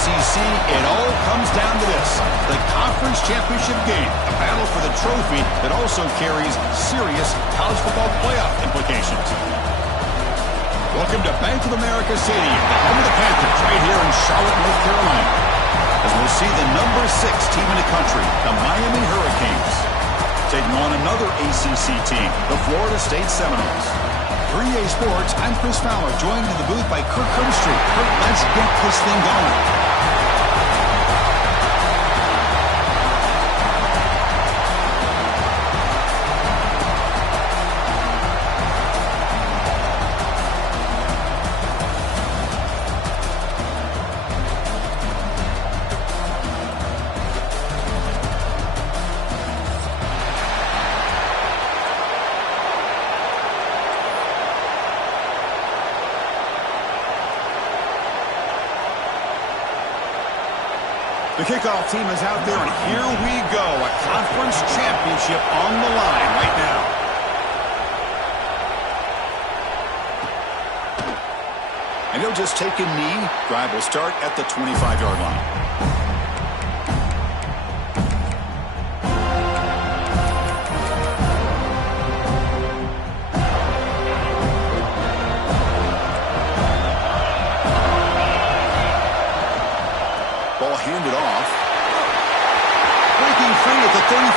ACC, it all comes down to this. The conference championship game, a battle for the trophy that also carries serious college football playoff implications. Welcome to Bank of America Stadium, the home of the Panthers, right here in Charlotte, North Carolina. As we'll see the number 6 team in the country, the Miami Hurricanes, taking on another ACC team, the Florida State Seminoles. 3A Sports, I'm Chris Fowler, joined in the booth by Kirk Herbstreit. Kirk, let's get this thing going. The kickoff team is out there, and here we go. A conference championship on the line right now. And he'll just take a knee. Drive will start at the 25-yard line. Handed off. Breaking free at the 35.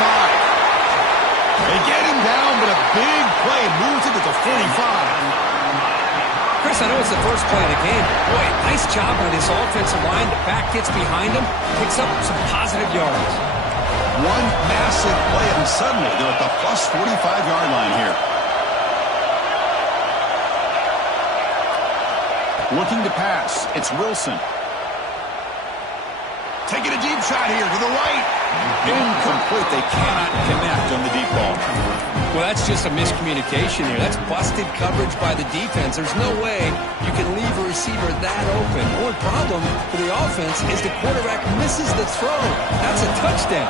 They get him down, but a big play moves it to the 45. Chris, I know it's the first play of the game. Boy, nice job by this offensive line. The back gets behind him, picks up some positive yards. One massive play, and suddenly they're at the plus 45-yard line here. Looking to pass. It's Wilson. Taking a deep shot here to the right. Incomplete. They cannot connect on the deep ball. Well, that's just a miscommunication here. That's busted coverage by the defense. There's no way you can leave a receiver that open. The only problem for the offense is the quarterback misses the throw. That's a touchdown.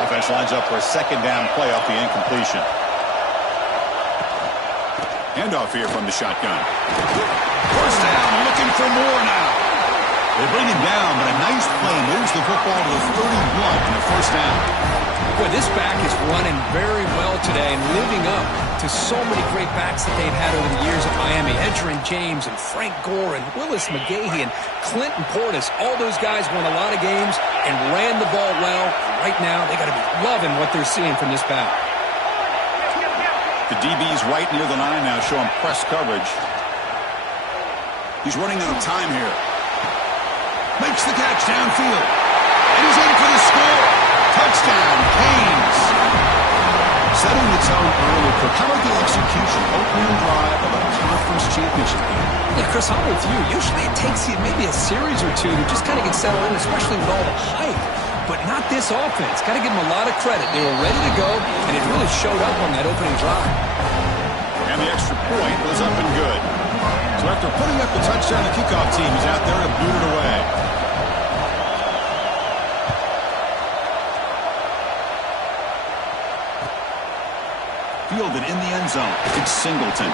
Offense lines up for a second down play off the incompletion. Handoff here from the shotgun. First down, looking for more now. They bring him down, but a nice play moves the football to the 31 and a first down. Boy, this back is running very well today and living up to so many great backs that they've had over the years at Miami. Edgerrin James and Frank Gore and Willis McGahee and Clinton Portis. All those guys won a lot of games and ran the ball well. Right now, they got to be loving what they're seeing from this back. The DB's right near the line now, showing press coverage. He's running out of time here. Makes the catch downfield. And he's in for the score. Touchdown, Canes. Setting the tone early. How about the execution? Opening drive of a conference championship game. Yeah, Chris, I'm with you. Usually it takes you maybe a series or two to just kind of get settled in, especially with all the hype. But not this offense. Got to give them a lot of credit. They were ready to go, and it really showed up on that opening drive. And the extra point was up and good. So after putting up the touchdown, the kickoff team is out there to boot it away. Fielded in the end zone. It's Singleton.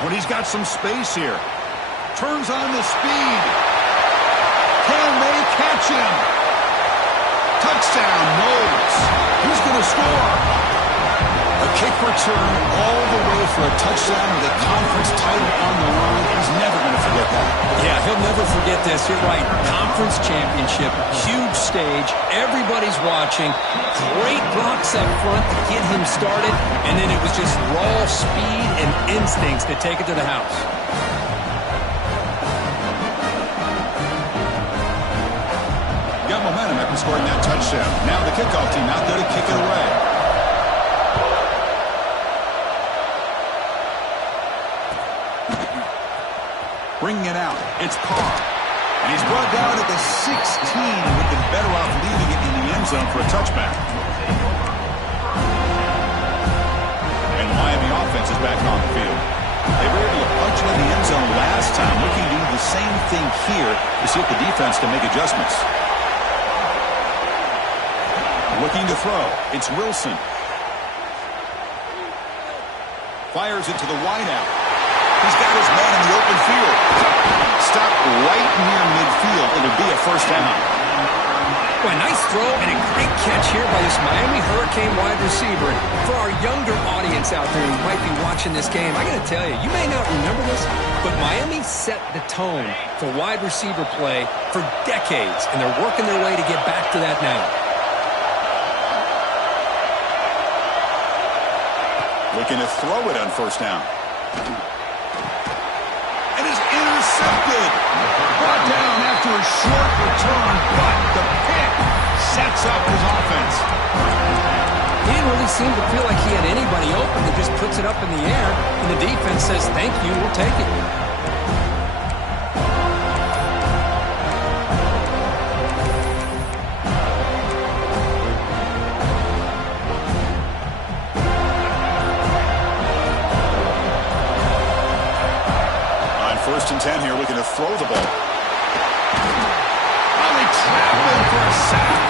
But he's got some space here. Turns on the speed. Can they catch him? Touchdown, Knowles. Who's going to score? A kick return all the way for a touchdown with a conference title on the line. He's never going to forget that. Yeah, he'll never forget this. You're right. Conference championship, huge stage. Everybody's watching. Great blocks up front to get him started. And then it was just raw speed and instincts to take it to the house. Got momentum after scoring that touchdown. Now the kickoff team out there to kick it away. Bringing it out, it's Carr. And he's brought down at the 16. Would have been better off leaving it in the end zone for a touchback. And the Miami offense is back on the field. They were able to punch it in the end zone last time, looking to do the same thing here to see if the defense can make adjustments. Looking to throw, it's Wilson. Fires it to the wideout. He's got his man in the open field. stop right near midfield. It'll be a first down. Boy, nice throw and a great catch here by this Miami Hurricane wide receiver. And for our younger audience out there who might be watching this game, I got to tell you, you may not remember this, but Miami set the tone for wide receiver play for decades, and they're working their way to get back to that now. Looking to throw it on first down. It is intercepted. Brought down after a short return, but the pick sets up his offense. He didn't really seem to feel like he had anybody open. He just puts it up in the air, and the defense says, thank you, we'll take it. First and 10 here, looking to throw the ball. Oh, they trap him for a sack.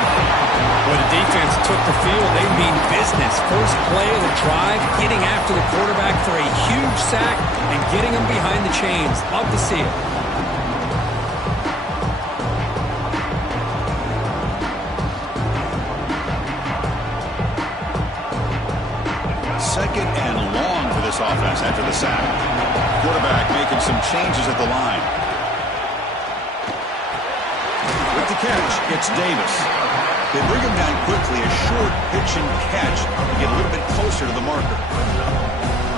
Well, the defense took the field. They mean business. First play of the drive, getting after the quarterback for a huge sack and getting him behind the chains. Love to see it. Second and long for this offense after the sack. Quarterback making some changes at the line. With the catch, it's Davis. They bring him down quickly, a short pitch and catch to get a little bit closer to the marker.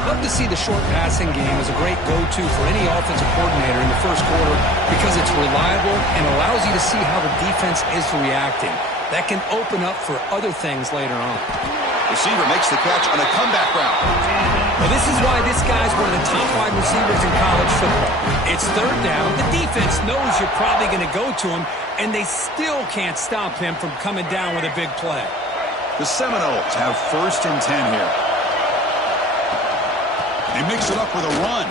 Love to see the short passing game as a great go-to for any offensive coordinator in the first quarter because it's reliable and allows you to see how the defense is reacting. That can open up for other things later on. Receiver makes the catch on a comeback route. Well, this is why this guy's one of the top wide receivers in college football. It's third down. The defense knows you're probably going to go to him, and they still can't stop him from coming down with a big play. The Seminoles have first and 10 here. They mix it up with a run.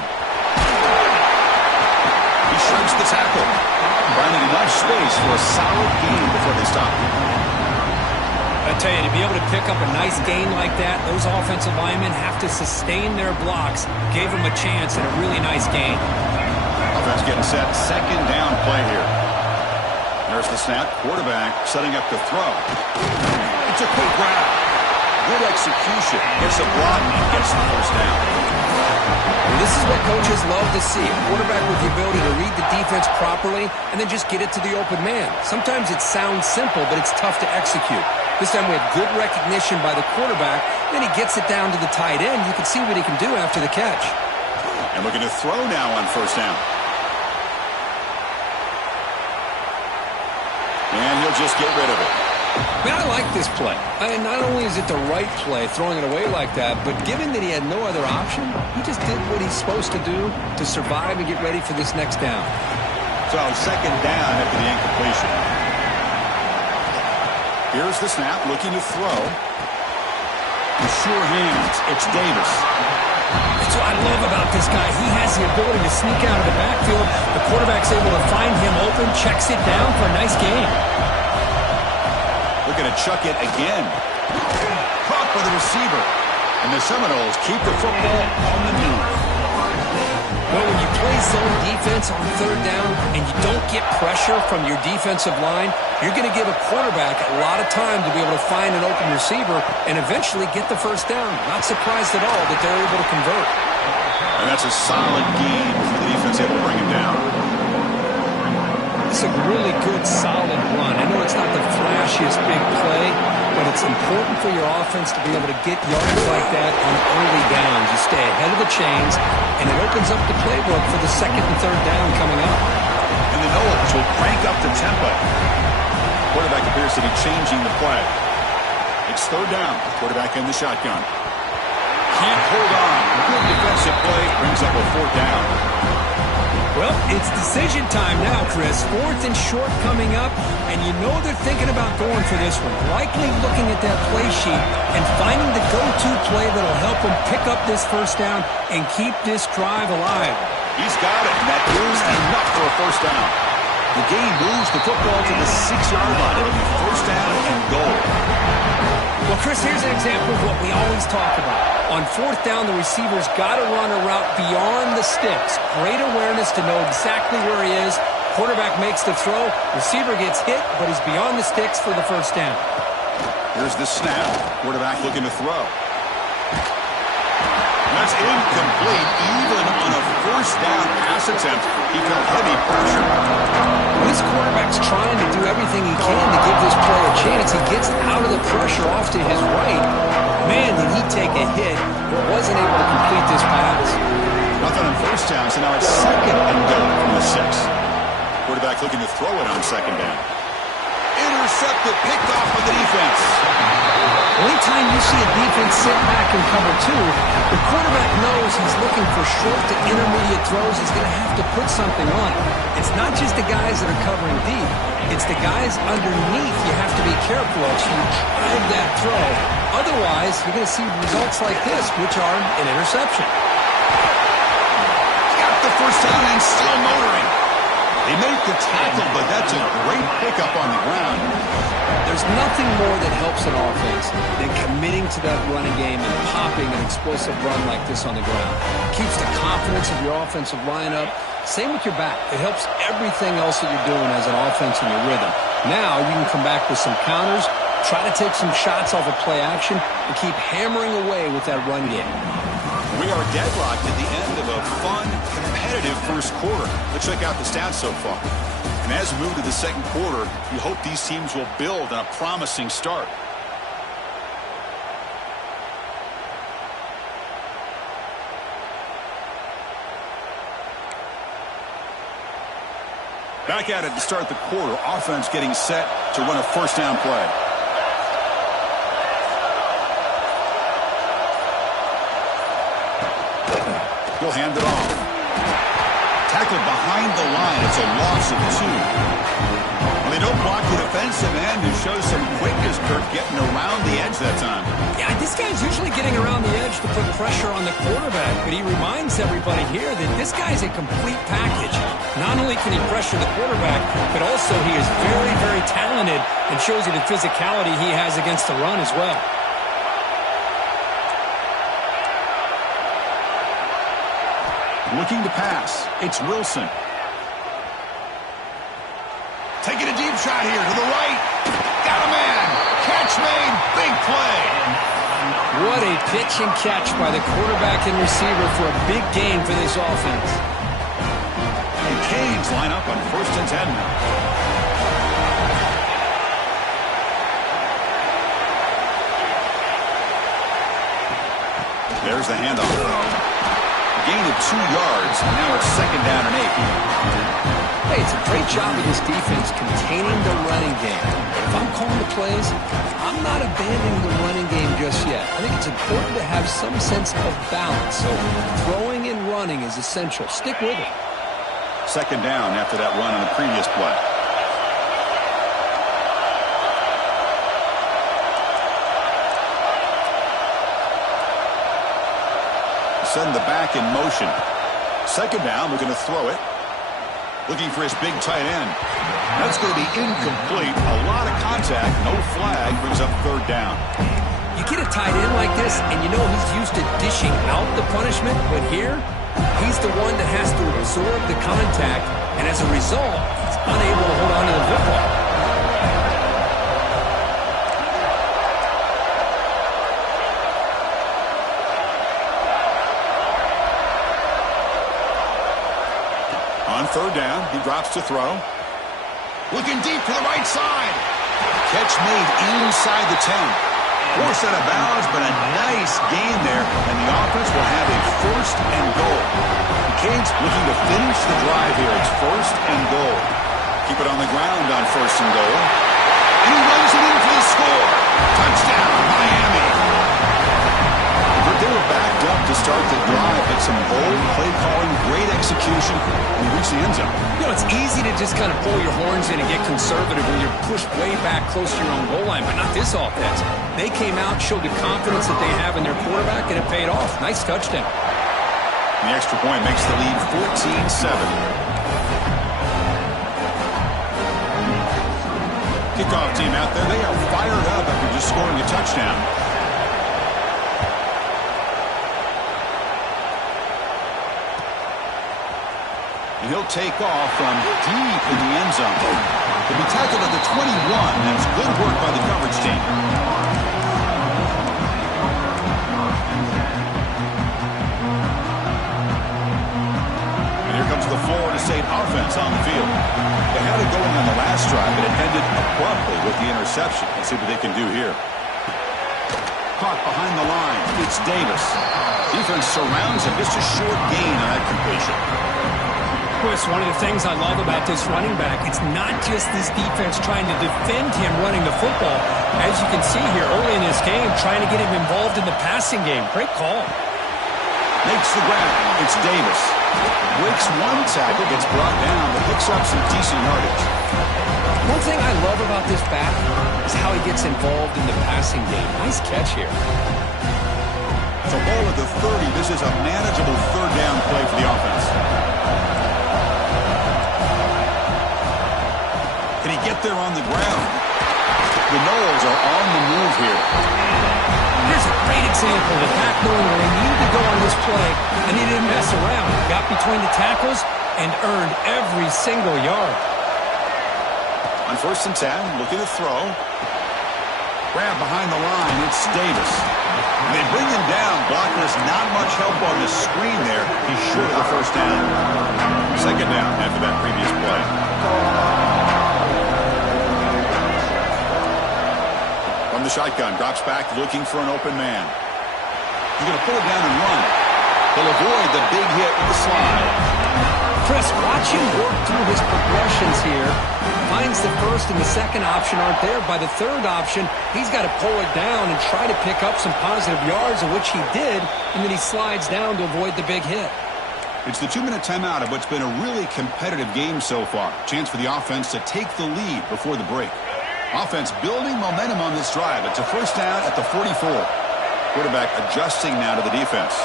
He shrinks the tackle, finding enough space for a solid gain before they stop. I tell you, to be able to pick up a nice gain like that, those offensive linemen have to sustain their blocks. Gave them a chance at a really nice gain. Offense getting set. Second down play here. There's the snap. Quarterback setting up to throw. It's a quick grab. Good execution. Gets a block and gets the first down. Well, this is what coaches love to see. A quarterback with the ability to read the defense properly and then just get it to the open man. Sometimes it sounds simple, but it's tough to execute. This time we have good recognition by the quarterback. Then he gets it down to the tight end. You can see what he can do after the catch. And looking to throw now on first down. And he'll just get rid of it. Man, I like this play. Not only is it the right play, throwing it away like that, but given that he had no other option, he just did what he's supposed to do to survive and get ready for this next down. So second down after the incompletion. Here's the snap, looking to throw. With sure hands, it's Davis. That's what I love about this guy. He has the ability to sneak out of the backfield. The quarterback's able to find him open, checks it down for a nice gain. Looking to chuck it again. Caught by the receiver. And the Seminoles keep the football on the move. Well, when you play zone defense on third down and you don't get pressure from your defensive line, you're going to give a quarterback a lot of time to be able to find an open receiver and eventually get the first down. Not surprised at all that they're able to convert. And that's a solid game for the defense able to bring him down. It's a really good, solid run. I know it's not the flashiest big play, but it's important for your offense to be able to get yards like that on early downs. You stay ahead of the chains, and it opens up the playbook for the second and third down coming up. And the Noles will crank up the tempo. Quarterback appears to be changing the play. It's third down. Quarterback in the shotgun. Can't hold on. Good defensive play. Brings up a fourth down. Well, it's decision time now, Chris. Fourth and short coming up, and you know they're thinking about going for this one. Likely looking at that play sheet and finding the go-to play that'll help them pick up this first down and keep this drive alive. He's got it, and that is enough for a first down. The game moves the football to the 6-yard line. It'll be first down and goal. Well, Chris, here's an example of what we always talk about. On fourth down, the receiver's got to run a route beyond the sticks. Great awareness to know exactly where he is. Quarterback makes the throw. Receiver gets hit, but he's beyond the sticks for the first down. Here's the snap. Quarterback looking to throw. That's incomplete. Even on a first down pass attempt, he felt heavy pressure. This quarterback's trying to do everything he can to give this play a chance. He gets out of the pressure off to his right. Man, did he take a hit, but wasn't able to complete this pass. Nothing on first down, so now it's second and goal from the 6. Quarterback looking to throw it on second down. Intercepted, picked off by the defense. Anytime you see a defense sit back in cover 2, the quarterback knows he's looking for short to intermediate throws. He's going to have to put something on it. It's not just the guys that are covering deep. It's the guys underneath you have to be careful of so you drive that throw. Otherwise, you're going to see results like this, which are an interception. Got the first down and still motoring. They make the tackle, but that's a great pickup on the ground. There's nothing more that helps an offense than committing to that running game and popping an explosive run like this on the ground. It keeps the confidence of your offensive line up. Same with your back. It helps everything else that you're doing as an offense in your rhythm. Now you can come back with some counters, try to take some shots off of play action, and keep hammering away with that run game. We are deadlocked at the end of a fun, competitive first quarter. Let's check out the stats so far. And as we move to the second quarter, you hope these teams will build on a promising start. Back at it to start the quarter. Offense getting set to run a first down play. He'll hand it off. Tackled behind the line. It's a loss of 2. Well, they don't block the defensive end, who shows some quickness, Kirk, getting around the edge that time. Yeah, this guy's usually getting around the edge to put pressure on the quarterback, but he reminds everybody here that this guy's a complete package. Not only can he pressure the quarterback, but also he is very, very talented and shows you the physicality he has against the run as well. Looking to pass. It's Wilson. Taking a deep shot here to the right. Got a man. Catch made. Big play. What a pitch and catch by the quarterback and receiver for a big gain for this offense. And Canes line up on 1st and 10 now. There's the handoff. Gain of 2 yards. Now it's 2nd down and 8. Hey, it's a great job of this defense containing the running game. If I'm calling the plays, I'm not abandoning the running game just yet. I think it's important to have some sense of balance. So throwing and running is essential. Stick with it. 2nd down after that run on the previous play. Send the back in motion. 2nd down, looking to throw it. Looking for his big tight end. That's going to be incomplete. A lot of contact. No flag. Brings up 3rd down. You get a tight end like this, and you know he's used to dishing out the punishment, but here, he's the one that has to absorb the contact, and as a result, he's unable to hold on to the football. On 3rd down, he drops to throw. Looking deep to the right side. Catch made inside the 10. Forced out of bounds, but a nice gain there, and the offense will have a 1st and goal. The Canes looking to finish the drive here. It's 1st and goal. Keep it on the ground on 1st and goal. And he runs it in for the score. Touchdown, Miami. They were backed up to start the drive, but some bold play calling, great execution, and reach the end zone. You know, it's easy to just kind of pull your horns in and get conservative when you're pushed way back close to your own goal line, but not this offense. They came out, showed the confidence that they have in their quarterback, and it paid off. Nice touchdown. The extra point makes the lead 14-7. Kickoff team out there, they are fired up after just scoring a touchdown. And he'll take off from deep in the end zone. He'll be tackled at the 21. That's good work by the coverage team. And here comes the Florida State offense on the field. They had it going on the last drive, but it ended abruptly with the interception. Let's see what they can do here. Caught behind the line. It's Davis. Defense surrounds him. Just a short gain on that completion. Chris, one of the things I love about this running back, it's not just this defense trying to defend him running the football. As you can see here early in this game, trying to get him involved in the passing game. Great call. Makes the grab. It's Davis. Breaks one tackle, gets brought down, but picks up some decent yardage. One thing I love about this back is how he gets involved in the passing game. Nice catch here. It's a ball at the 30. This is a manageable third down play for the offense. Can he get there on the ground? The Noles are on the move here. Here's a great example of the back knowing where he needed to go on this play, and he didn't mess around. Got between the tackles and earned every single yard. On 1st and 10, looking to throw. Grab behind the line. It's Davis. And they bring him down. Blockers, not much help on the screen there. He's short of the first down. Second down after that previous play. From the shotgun, drops back looking for an open man. He's going to pull it down and run. He'll avoid the big hit with the slide. Chris, watch him work through his progressions here. Finds the first and the second option aren't there. By the third option, he's got to pull it down and try to pick up some positive yards, of which he did, and then he slides down to avoid the big hit. It's the 2-minute timeout of what's been a really competitive game so far. Chance for the offense to take the lead before the break. Offense building momentum on this drive. It's a first down at the 44. Quarterback adjusting now to the defense.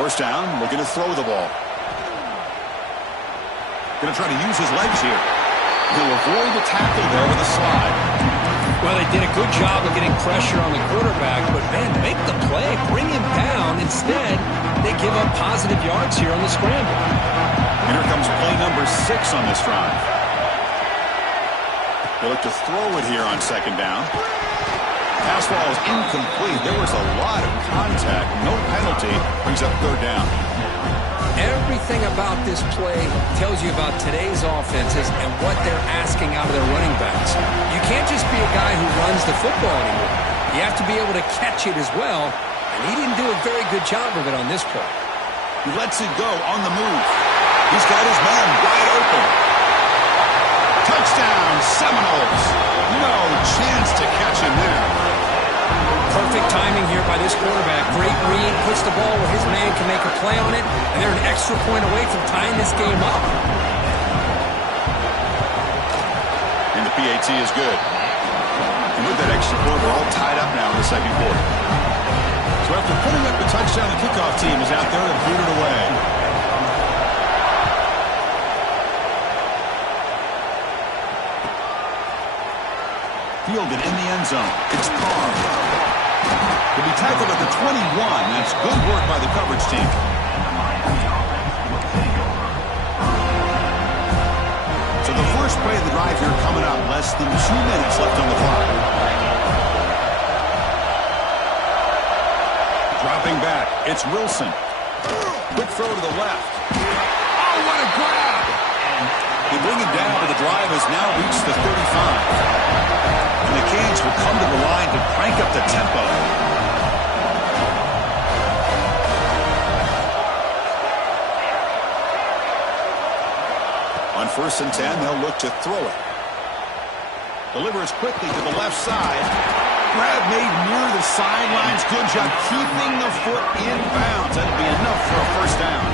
First down, looking to throw the ball. Going to try to use his legs here. He'll avoid the tackle there with a slide. Well, they did a good job of getting pressure on the quarterback, but, man, make the play, bring him down. Instead, they give up positive yards here on the scramble. And here comes play number 6 on this drive. They look to throw it here on second down. Pass ball is incomplete. There was a lot of contact. No penalty. Brings up third down. Everything about this play tells you about today's offenses and what they're asking out of their running backs. You can't just be a guy who runs the football anymore. You have to be able to catch it as well, and he didn't do a very good job of it on this play. He lets it go on the move. He's got his man wide open. Touchdown, Seminoles. No chance to catch him there. Perfect timing here by this quarterback. Great read, puts the ball where his man can make a play on it, and they're an extra point away from tying this game up. And the PAT is good. And with that extra point, we're all tied up now in the second quarter. So after putting up the touchdown, the kickoff team is out there to boot it away. Fielded in the end zone. It's Carr. He'll be tackled at the 21. That's good work by the coverage team. So the first play of the drive here coming up. Less than 2 minutes left on the clock. Dropping back. It's Wilson. Quick throw to the left. Oh, what a grab! They bring him down, but the drive has now reached the 35. And the Canes will come to the line to crank up the tempo. On 1st and 10, they'll look to throw it. Delivers quickly to the left side. Grab made near the sidelines. Good job keeping the foot in bounds. That'll be enough for a first down.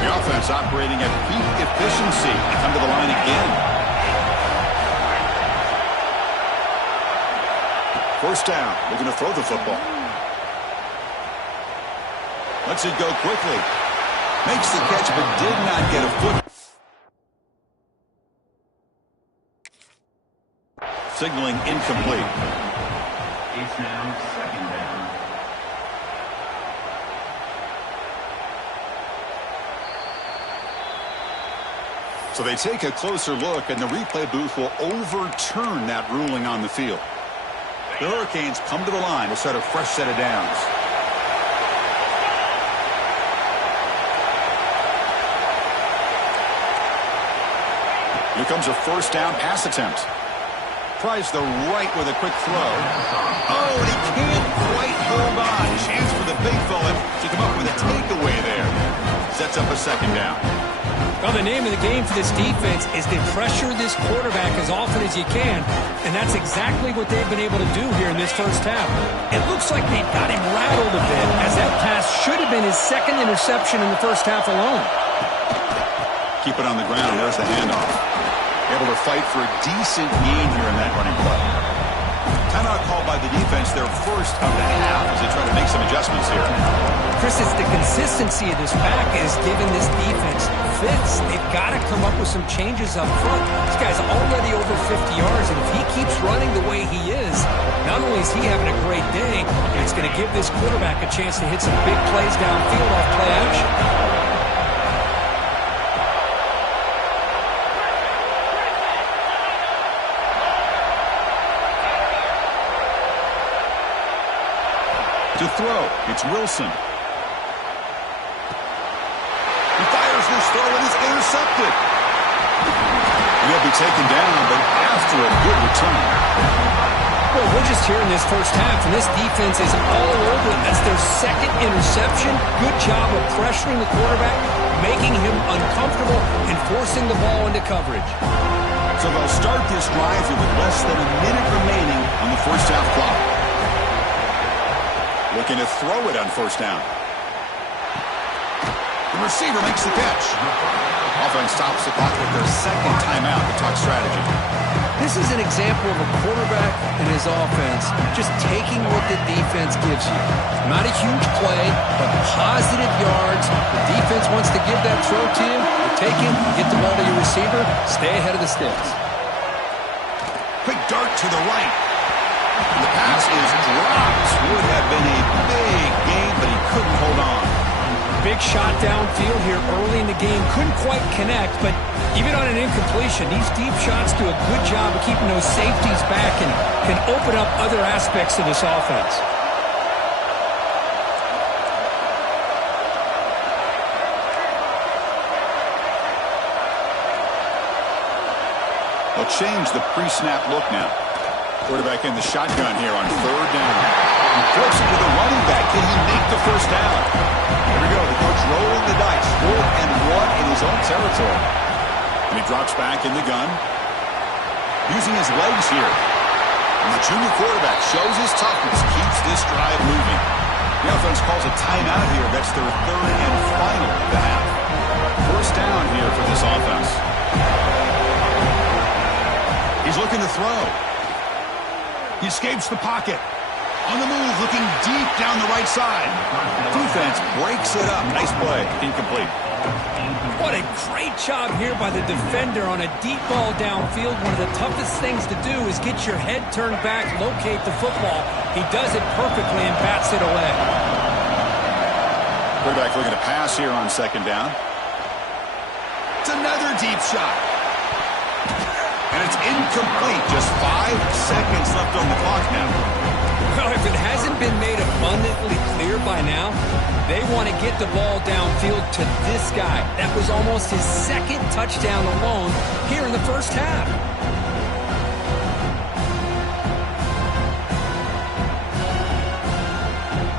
The offense operating at peak efficiency. They come to the line again. First down. Looking to throw the football. Lets it go quickly. Makes the catch, but did not get a foot. Signaling incomplete. It's now second down. So they take a closer look, and the replay booth will overturn that ruling on the field. The Hurricanes come to the line to start a fresh set of downs. Here comes a first down pass attempt. Tries the right with a quick throw. Oh, and he can't quite hold on. Chance for the big fella to come up with a takeaway there. Sets up a second down. Well, the name of the game for this defense is to pressure this quarterback as often as you can, and that's exactly what they've been able to do here in this first half. It looks like they've got him rattled a bit, as that pass should have been his second interception in the first half alone. Keep it on the ground. There's the handoff. Able to fight for a decent gain here in that running play. Timeout called by the defense, their first of the half, as they try to make some adjustments here. Chris, it's the consistency of this back is giving this defense fits. They've got to come up with some changes up front. This guy's already over 50 yards, and if he keeps running the way he is, not only is he having a great day, it's going to give this quarterback a chance to hit some big plays downfield off play action. To throw, it's Wilson. He fires this throw and is intercepted. He'll be taken down, but after a good return. Well, we're just here in this first half, and this defense is all over it. That's their second interception. Good job of pressuring the quarterback, making him uncomfortable, and forcing the ball into coverage. So they'll start this drive with less than a minute remaining on the first half clock. Looking to throw it on first down. The receiver makes the catch. Offense stops the clock with their second timeout to talk strategy. This is an example of a quarterback and his offense just taking what the defense gives you. Not a huge play, but positive yards. The defense wants to give that throw to you. You take it, get the ball to your receiver, stay ahead of the sticks. Quick dart to the right. And the pass is dropped. Would have been a big gain, but he couldn't hold on. Big shot downfield here early in the game. Couldn't quite connect, but even on an incompletion, these deep shots do a good job of keeping those safeties back and can open up other aspects of this offense. They'll change the pre-snap look now. Quarterback in the shotgun here on third down. He flips it to the running back. Can he make the first down? Here we go. The coach rolling the dice. 4th and 1 in his own territory. And he drops back in the gun. Using his legs here. And the junior quarterback shows his toughness. Keeps this drive moving. The offense calls a timeout here. That's their third and final of the half. First down here for this offense. He's looking to throw. He escapes the pocket. On the move, looking deep down the right side. Defense breaks it up. Nice play. Incomplete. What a great job here by the defender on a deep ball downfield. One of the toughest things to do is get your head turned back, locate the football. He does it perfectly and bats it away. Quarterback looking to pass here on second down. It's another deep shot. And it's incomplete. Just 5 seconds left on the clock now. Well, if it hasn't been made abundantly clear by now, they want to get the ball downfield to this guy. That was almost his second touchdown alone here in the first half.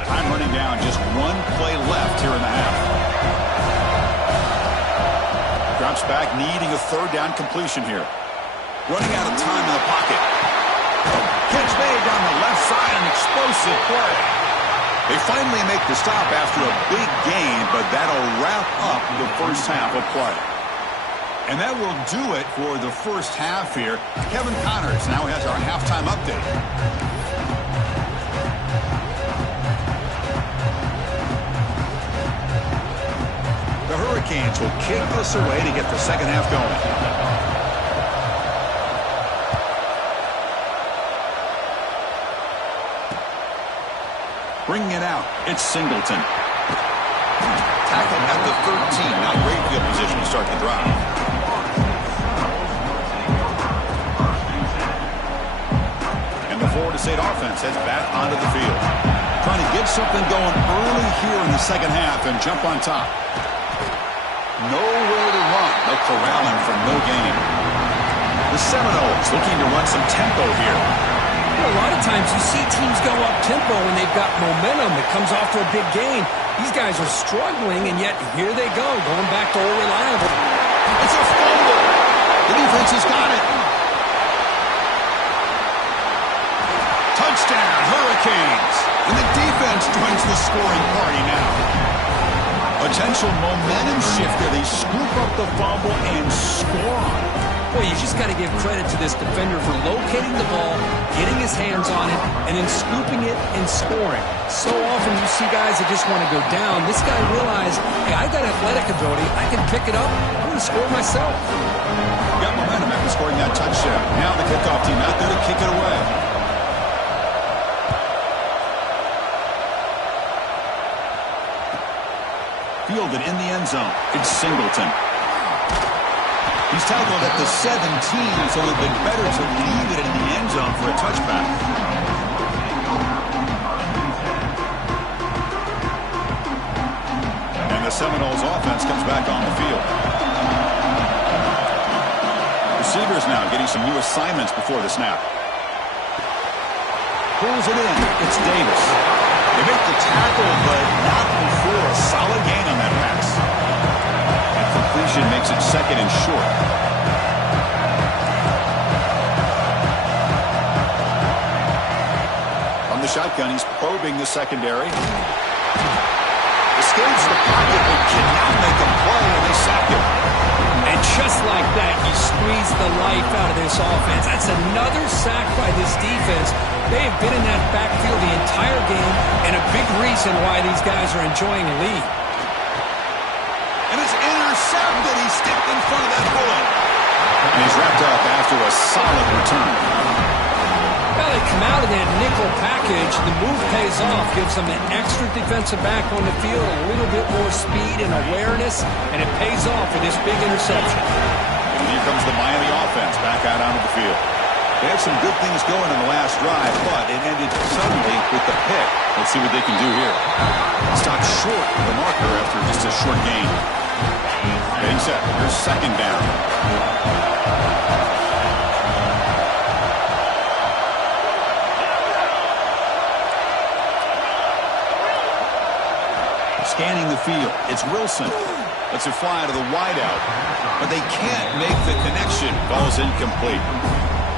Time running down. Just 1 play left here in the half. Drops back, needing a third down completion here. Running out of time in the pocket. Catch made down the left side, an explosive play. They finally make the stop after a big gain, but that'll wrap up the first half of play. And that will do it for the first half here. Kevin Connors now has our halftime update. The Hurricanes will kick this away to get the second half going. Bringing it out, it's Singleton. Tackled at the 13. Not great field position to start the drive. Florida State offense heads back onto the field. Trying to get something going early here in the second half and jump on top. Nowhere to run. They'll corral him for no gain. The Seminoles looking to run some tempo here. A lot of times you see teams go up tempo when they've got momentum that comes off to a big gain. These guys are struggling, and yet here they go, going back to old reliable. It's a fumble. The defense has got it. Touchdown, Hurricanes. And the defense joins the scoring party now. Potential momentum shifter. They scoop up the fumble and score on it. Boy, you just got to give credit to this defender for locating the ball, getting his hands on it, and then scooping it and scoring. So often you see guys that just want to go down. This guy realized, hey, I've got athletic ability. I can pick it up. I'm going to score myself. Got momentum after scoring that touchdown. Now the kickoff team out there to kick it away. Fielded in the end zone. It's Singleton. He's tackled at the 17, so it would have been better to leave it in the end zone for a touchback. And the Seminoles offense comes back on the field. Receivers now getting some new assignments before the snap. Pulls it in. It's Davis. They make the tackle, but not before a solid gain on that pass. Completion makes it second and short. From the shotgun, he's probing the secondary. Escapes the pocket, but cannot make a play, and they sack him. And just like that, you squeeze the life out of this offense. That's another sack by this defense. They have been in that backfield the entire game, and a big reason why these guys are enjoying a lead. And it's intercepted. He stepped in front of that bullet. And he's wrapped up after a solid return. Well, they come out of that nickel package. The move pays off, gives them an extra defensive back on the field, a little bit more speed and awareness, and it pays off for this big interception. And here comes the Miami offense back out onto the field. They had some good things going in the last drive, but it ended suddenly with the pick. Let's see what they can do here. Stopped short of the marker after just a short gain. Getting set. Here's second down. Scanning the field. It's Wilson. Lets it fly to the wideout. But they can't make the connection. Ball's incomplete.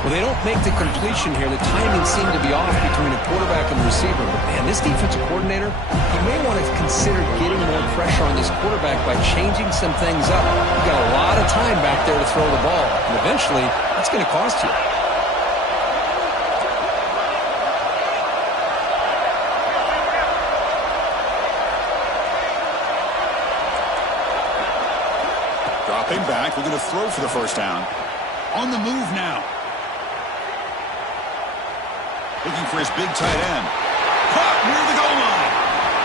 Well, they don't make the completion here. The timing seemed to be off between the quarterback and the receiver. But, man, this defensive coordinator, he may want to consider getting more pressure on this quarterback by changing some things up. You've got a lot of time back there to throw the ball. And eventually, that's going to cost you. Dropping back, looking to throw for the first down. On the move now. Looking for his big tight end. Caught near the goal line.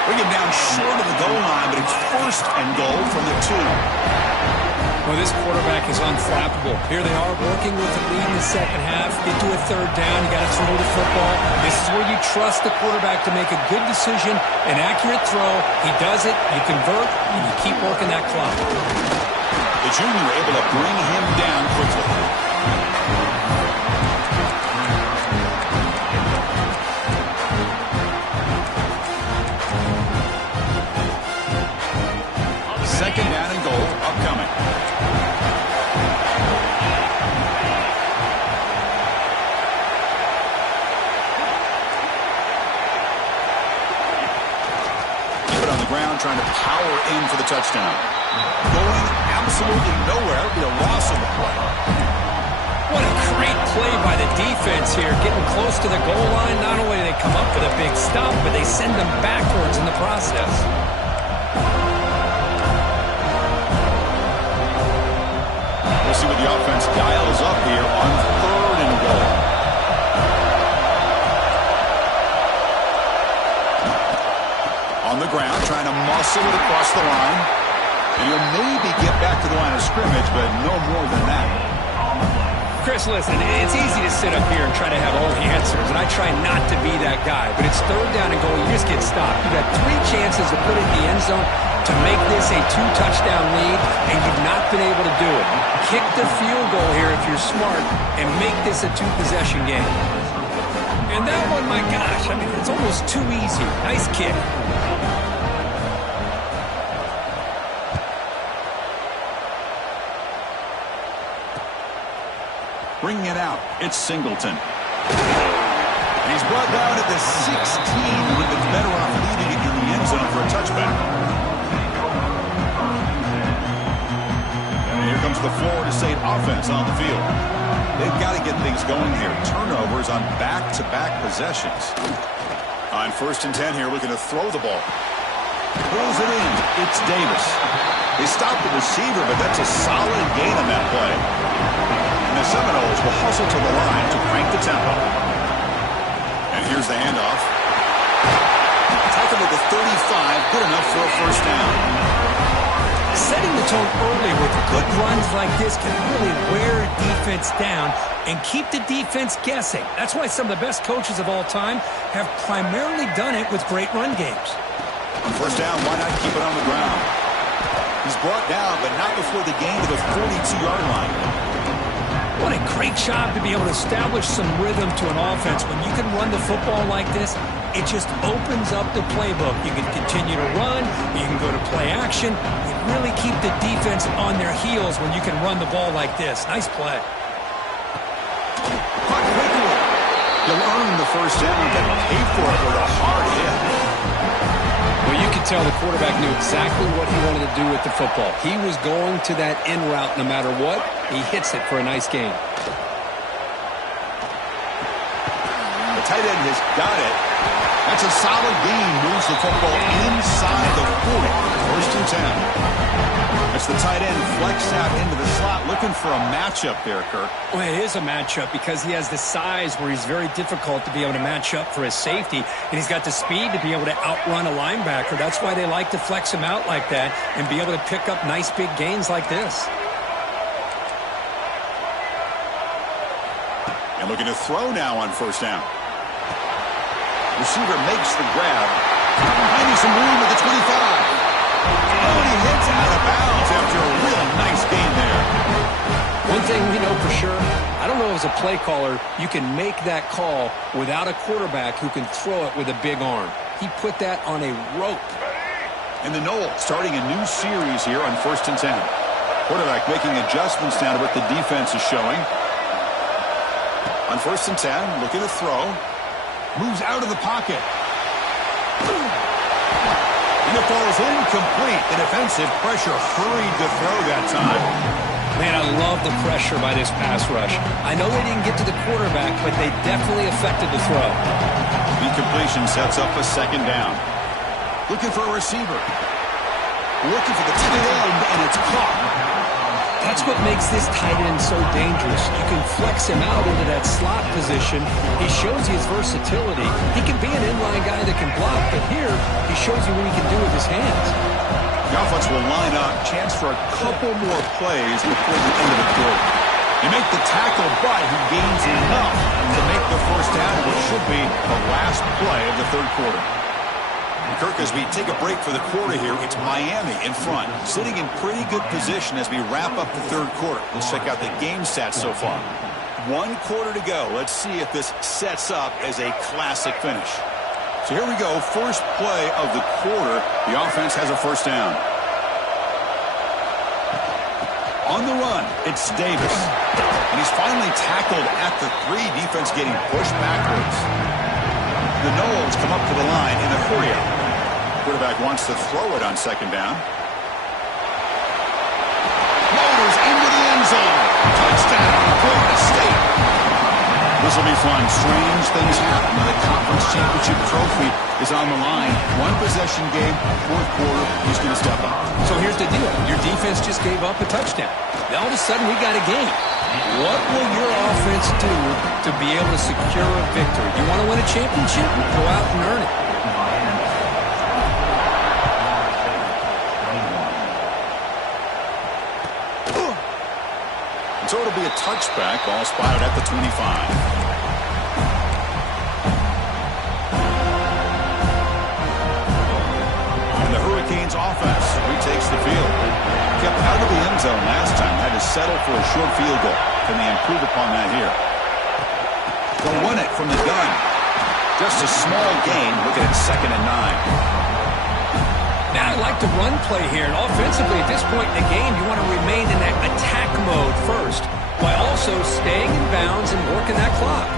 Bring him down short of the goal line, but it's first and goal from the 2. Well, this quarterback is unflappable. Here they are working with the lead in the second half. Get to a third down. You got to throw the football. This is where you trust the quarterback to make a good decision, an accurate throw. He does it. You convert, and you keep working that clock. The junior able to bring him down quickly. Second down and goal upcoming. Keep it on the ground, trying to power in for the touchdown. Going absolutely nowhere. It'll be a loss on the play. What a great play by the defense here. Getting close to the goal line. Not only do they come up with a big stop, but they send them backwards in the process. We'll see what the offense dials up here on third and goal. On the ground, trying to muscle it across the line. And he'll maybe get back to the line of scrimmage, but no more than that. Chris, listen, it's easy to sit up here and try to have all the answers, and I try not to be that guy. But it's third down and goal. You just get stopped. You've got 3 chances to put it in the end zone to make this a 2-touchdown lead, and you've not been able to do it. Kick the field goal here if you're smart and make this a 2-possession game. And that one, my gosh, I mean, it's almost too easy. Nice kick. Bringing it out, it's Singleton. And he's brought down at the 16, with the better off leading it in the end zone for a touchback. And here comes the Florida State offense on the field. They've got to get things going here. Turnovers on back-to-back possessions. On 1st and 10 here, looking to throw the ball. Pulls it in. It's Davis. They stopped the receiver, but that's a solid gain on that play. And the Seminoles will hustle to the line to crank the tempo. And here's the handoff. Tackle at the 35, good enough for a first down. Setting the tone early with good runs like this can really wear a defense down and keep the defense guessing. That's why some of the best coaches of all time have primarily done it with great run games. On first down, why not keep it on the ground? He's brought down, but not before the gain to the 42-yard line. What a great job to be able to establish some rhythm to an offense. When you can run the football like this, it just opens up the playbook. You can continue to run. You can go to play action. You really keep the defense on their heels when you can run the ball like this. Nice play. Caught quickly. He'll earn the first down, but pay for it with a hard hit. Well, you could tell the quarterback knew exactly what he wanted to do with the football. He was going to that in route no matter what. He hits it for a nice gain. The tight end has got it. That's a solid gain. Moves the football inside the 40. 1st and 10. It's the tight end flexed out into the slot, looking for a matchup there, Kirk. Well, it is a matchup because he has the size where he's very difficult to be able to match up for his safety, and he's got the speed to be able to outrun a linebacker. That's why they like to flex him out like that and be able to pick up nice big gains like this. And looking to throw now on first down. Receiver makes the grab. Finding some room at the 25. Oh, and he hits out of bounds after a real nice gain there. One thing we know for sure, I don't know as a play caller, you can make that call without a quarterback who can throw it with a big arm. He put that on a rope. And the Noles starting a new series here on 1st and 10. Quarterback making adjustments now to what the defense is showing. On 1st and 10, looking to throw. Moves out of the pocket. And it falls incomplete. The defensive pressure hurried to throw that time. Man, I love the pressure by this pass rush. I know they didn't get to the quarterback, but they definitely affected the throw. The completion sets up a 2nd down. Looking for a receiver. Looking for the tight end, and it's caught. That's what makes this tight end so dangerous. You can flex him out into that slot position. He shows you his versatility. He can be an inline guy that can block, but here he shows you what he can do with his hands. The offense will line up. Chance for a couple more plays before the end of the quarter. They make the tackle, but he gains enough to make the first down, which should be the last play of the 3rd quarter. Kirk, as we take a break for the quarter here, it's Miami in front, sitting in pretty good position as we wrap up the 3rd quarter. Let's check out the game stats so far. 1 quarter to go. Let's see if this sets up as a classic finish. So here we go. First play of the quarter. The offense has a first down. On the run, it's Davis. And he's finally tackled at the 3. Defense getting pushed backwards. The Noles come up to the line in a hurry-up. Quarterback wants to throw it on 2nd down. Motors into the end zone. Touchdown, Florida State. This will be fun. Strange things happen when the conference championship trophy is on the line. 1-possession game, 4th quarter, he's going to step up. So here's the deal. Your defense just gave up a touchdown. Now all of a sudden we got a game. What will your offense do to be able to secure a victory? You want to win a championship? Go out and earn it. So it'll be a touchback. Ball spotted at the 25. Hurricanes offense retakes the field. Kept out of the end zone last time. Had to settle for a short field goal. Can they improve upon that here? They'll run it from the gun. Just a small gain. Looking at 2nd and 9. Now, I like the run play here. And offensively, at this point in the game, you want to remain in that attack mode first, while also staying in bounds and working that clock.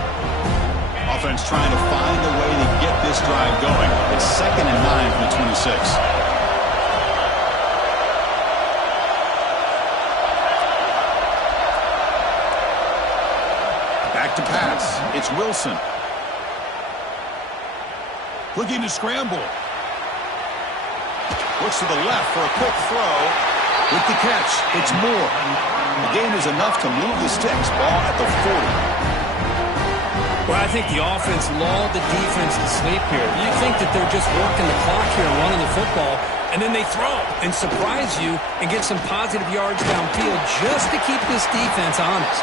Offense trying to find a way to get this drive going. It's 2nd and 9 from the 26. Back to pass. It's Wilson. Looking to scramble. Looks to the left for a quick throw. With the catch, it's Moore. The gain is enough to move the sticks. Ball at the 40. Well, I think the offense lulled the defense to sleep here. You think that they're just working the clock here and running the football, and then they throw and surprise you and get some positive yards downfield just to keep this defense honest.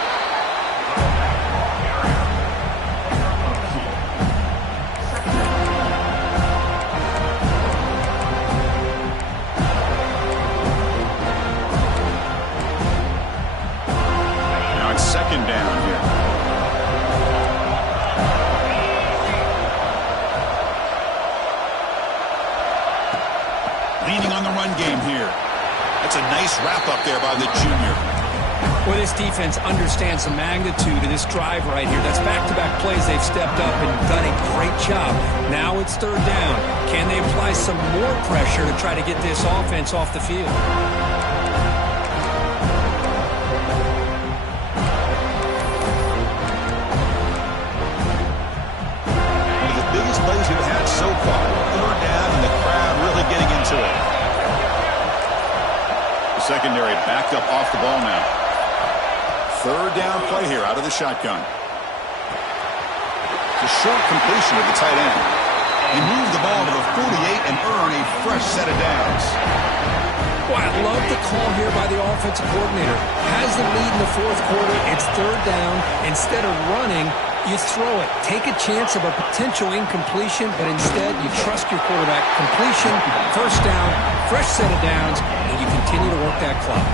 Now it's 2nd down here. Leaning on the run game here. That's a nice wrap-up there by the junior. Well, this defense understands the magnitude of this drive right here. That's back-to-back plays. They've stepped up and done a great job. Now it's 3rd down. Can they apply some more pressure to try to get this offense off the field? One of the biggest plays we've had so far. 3rd down and the crowd really getting into it. The secondary backed up off the ball now. 3rd down play here out of the shotgun. The short completion of the tight end. He moved the ball to the 48 and earned a fresh set of downs. Well, I love the call here by the offensive coordinator. Has the lead in the 4th quarter. It's 3rd down. Instead of running, you throw it. Take a chance of a potential incompletion, but instead you trust your quarterback. Completion, 1st down, fresh set of downs, and you continue to work that clock.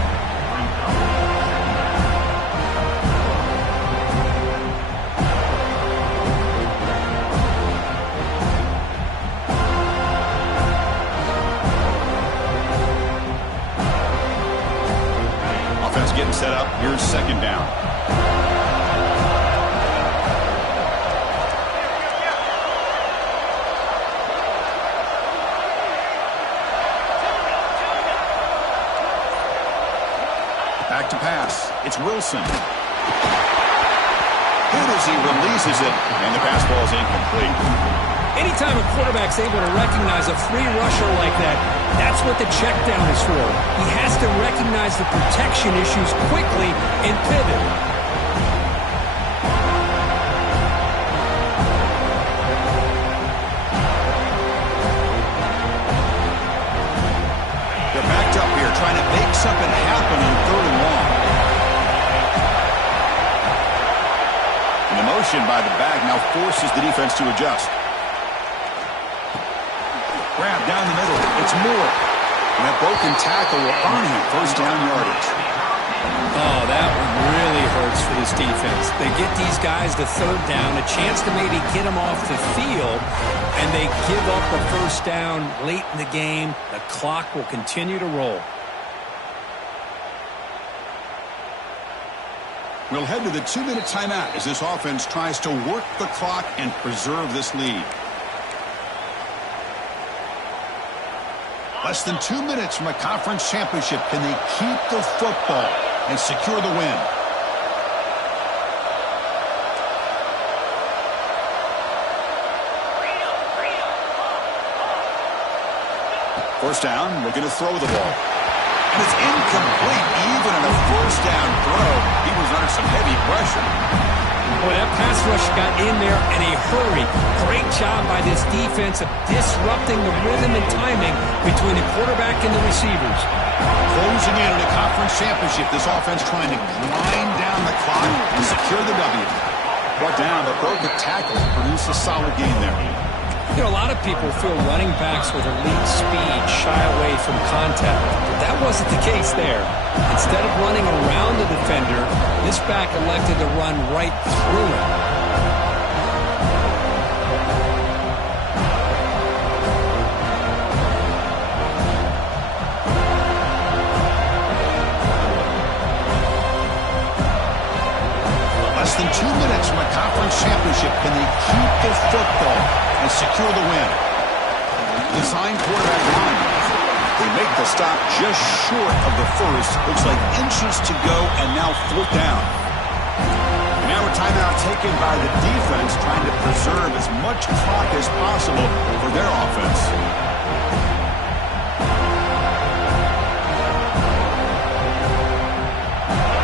Offense getting set up. Here's 2nd down. Back to pass. It's Wilson. Good as he releases it, and the pass ball is incomplete. Anytime a quarterback's able to recognize a free rusher like that, that's what the check down is for. He has to recognize the protection issues quickly and pivot. They're backed up here trying to make something happen on 3rd and long. And the motion by the back now forces the defense to adjust. Grab down the middle. It's Moore. And that broken tackle will earn him 1st down yardage. Oh, that one really hurts for this defense. They get these guys to 3rd down, a chance to maybe get them off the field, and they give up a 1st down late in the game. The clock will continue to roll. We'll head to the 2-minute timeout as this offense tries to work the clock and preserve this lead. Less than 2 minutes from a conference championship. Can they keep the football and secure the win? First down, looking to throw the ball. And it's incomplete. Even in a 1st down throw, he was under some heavy pressure. Boy, that pass rush got in there in a hurry. Great job by this defense of disrupting the rhythm and timing between the quarterback and the receivers. Closing in on a conference championship, this offense trying to grind down the clock and secure the W. Brought down, but broke the tackle, produced a solid game there. You know, a lot of people feel running backs with elite speed shy away from contact, but that wasn't the case there. Instead of running around the defender, this back elected to run right through him. Less than 2 minutes from a conference championship. Can they keep the football and secure the win? Design quarterback run. They make the stop just short of the first. Looks like inches to go, and now 4th down. Now a timeout taken by the defense, trying to preserve as much clock as possible for their offense.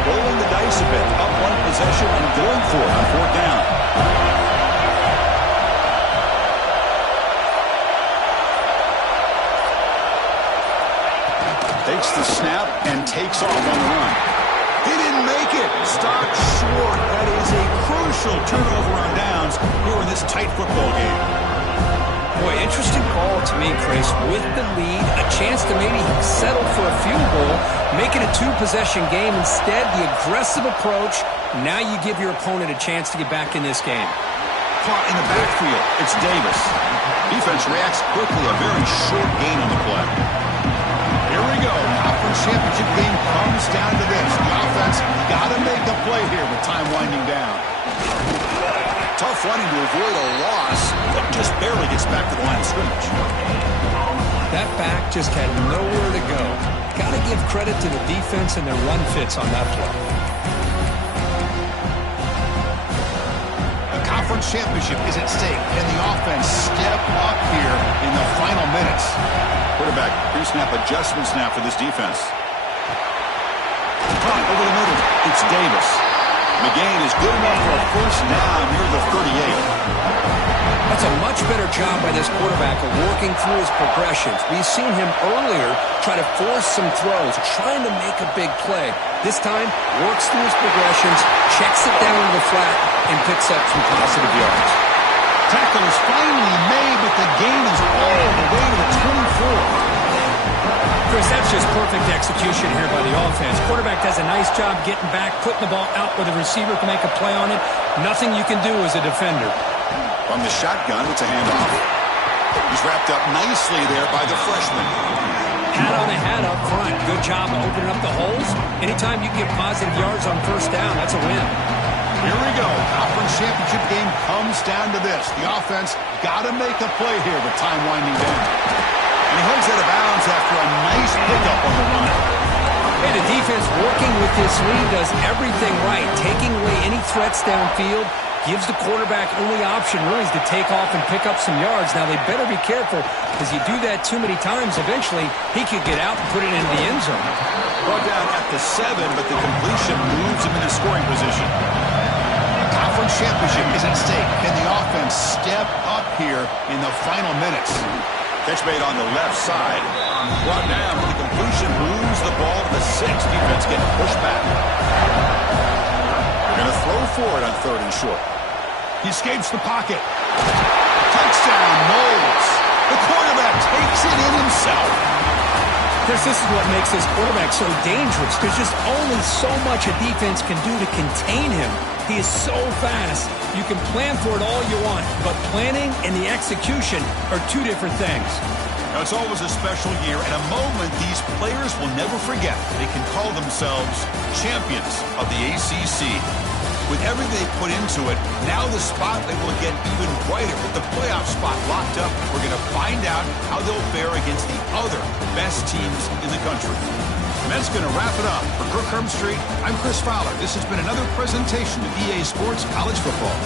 Rolling the dice a bit, up one possession and going for it on 4th down. Takes the snap and takes off on the run. He didn't make it. Stopped short. That is a crucial turnover on downs here in this tight football game. Boy, interesting call to me, Chris. With the lead, a chance to maybe settle for a field goal, make it a 2-possession game. Instead, the aggressive approach. Now you give your opponent a chance to get back in this game. Caught in the backfield. It's Davis. Defense reacts quickly. A very short gain on the play. Here we go. Conference championship game comes down to this. The offense got to make a play here with time winding down. Tough running to avoid a loss, but just barely gets back to the line of scrimmage. That back just had nowhere to go. Got to give credit to the defense and their run fits on that play. The conference championship is at stake, and the offense step up here in the final minutes. Quarterback pre-snap adjustments now for this defense. Caught over the middle. It's Davis. McGain is good enough for a first down near the 38. That's a much better job by this quarterback of working through his progressions. We've seen him earlier try to force some throws, trying to make a big play. This time, works through his progressions, checks it down to the flat, and picks up some positive yards. Tackle is finally made, but the gain is all the way to the 24. Chris, that's just perfect execution here by the offense. Quarterback does a nice job getting back, putting the ball out where the receiver can make a play on it. Nothing you can do as a defender. From the shotgun, it's a handoff. He's wrapped up nicely there by the freshman. Hat on a hat up front. Good job opening up the holes. Anytime you get positive yards on first down, that's a win. Here we go. Conference championship game comes down to this. The offense got to make a play here with time winding down. And he holds out of bounds after a nice pickup on the run. Hey, the defense working with this lead does everything right. Taking away any threats downfield, gives the quarterback only option really is to take off and pick up some yards. Now, they better be careful, because you do that too many times, eventually he could get out and put it into the end zone. Brought down at the 7, but the completion moves him into scoring position. Conference championship is at stake. Can the offense step up here in the final minutes? Catch made on the left side. Brought down, but the completion moves the ball to the 6. Defense getting pushed back. They're going to throw for it on 3rd and short. He escapes the pocket. Touchdown, Knowles. The quarterback takes it in himself. Chris, this is what makes this quarterback so dangerous. There's just only so much a defense can do to contain him. He is so fast. You can plan for it all you want, but planning and the execution are two different things. Now, it's always a special year and a moment these players will never forget. They can call themselves champions of the ACC. With everything they put into it, now the spotlight will get even brighter. With the playoff spot locked up, we're going to find out how they'll fare against the other best teams in the country. And that's going to wrap it up. For Kirk Herbstreit, I'm Chris Fowler. This has been another presentation of EA Sports College Football.